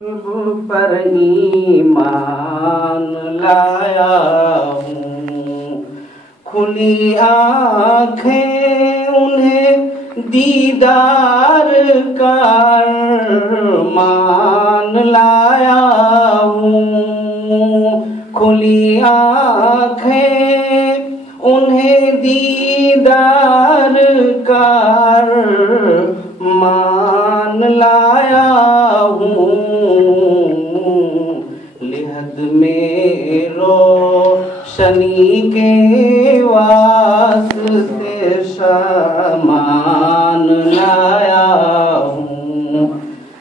पर ईमान लाया हूँ। खुली आँखें उन्हें दीदार का मान लाया हूँ। खुली आँखें उन्हें दीदार का मान लाया हूँ। लिहद में रोशनी के वास्ते सामान लाया हूँ।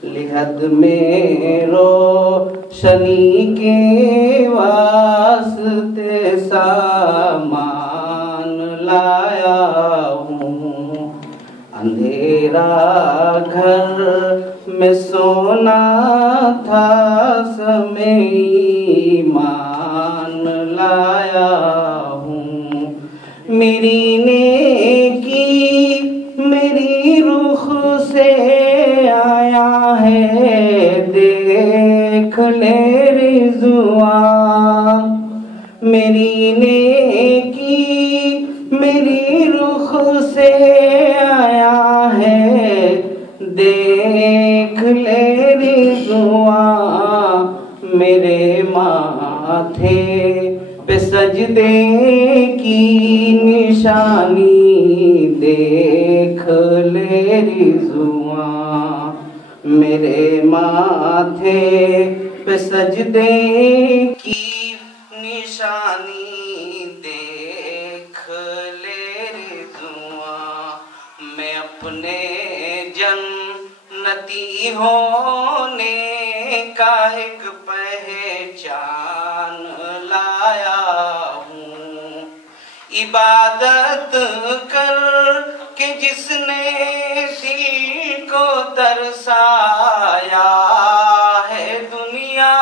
लिहद में रोशनी के वास्ते सामान लाया हूँ। अंधेरा घर में सोना था समय ईमान लाया हूँ। मेरी नेकी मेरी रुख से आया है, देख ले रिज़वान। मेरी नेकी मेरी रुख से आया है, देख ले रिज़वान। मेरे माथे पे सजदे की निशानी, देख ले रिज़वान। मेरे माथे पे सजदे की निशानी, देख ले रिज़वान। मैं अपने जन्नती होने का एक पहचान लाया हूँ। इबादत कर के जिसने दिल को तरसाया है दुनिया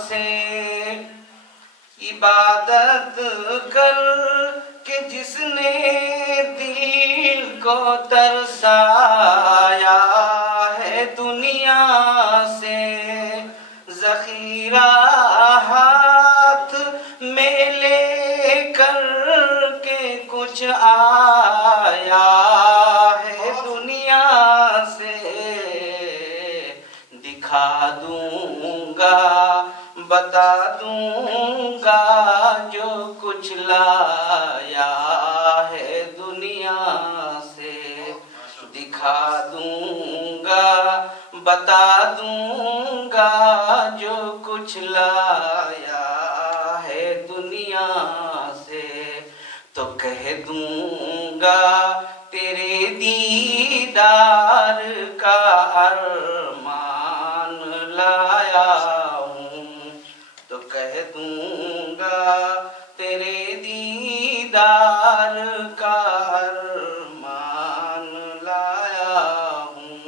से, इबादत कर के जिसने दिल को तरसाया है दुनिया से, ज़ख़ीरा हाथ में लेकर के कुछ आया है दुनिया से। दिखा दूंगा बता दूंगा जो कुछ लाया है दुनिया से। दिखा दूंगा बता दूंगा जो कुछ लाया है दुनिया से। तो कह दूंगा तेरे दीदार का अरमान लाया हूँ। तो कह दूंगा तेरे दीदार का अरमान लाया हूँ।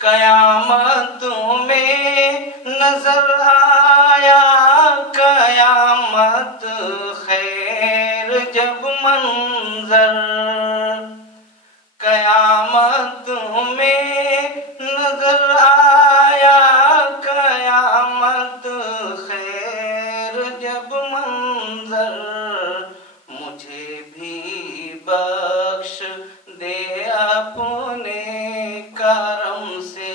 कयामत में नजर आया कयामत खैर जब मंजर, कयामत में नजर आया कयामत खैर जब मंजर। मुझे भी बख्श दे अपने करम से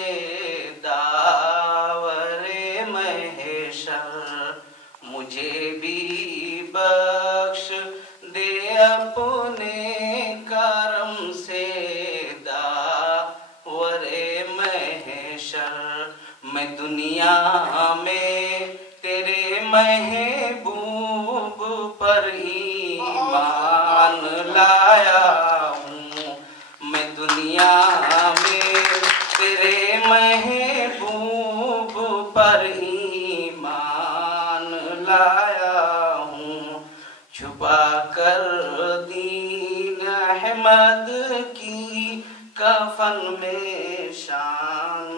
दावरे महशर। मुझे भी बख्श दे अपने करम से दावरे महशर। मैं दुनिया में तेरे महबूब पर ईमान लाया हूँ। मैं दुनिया में तेरे महबूब पर ईमान लाया हूँ। छुपा कर दीन अहमद की कफन में शान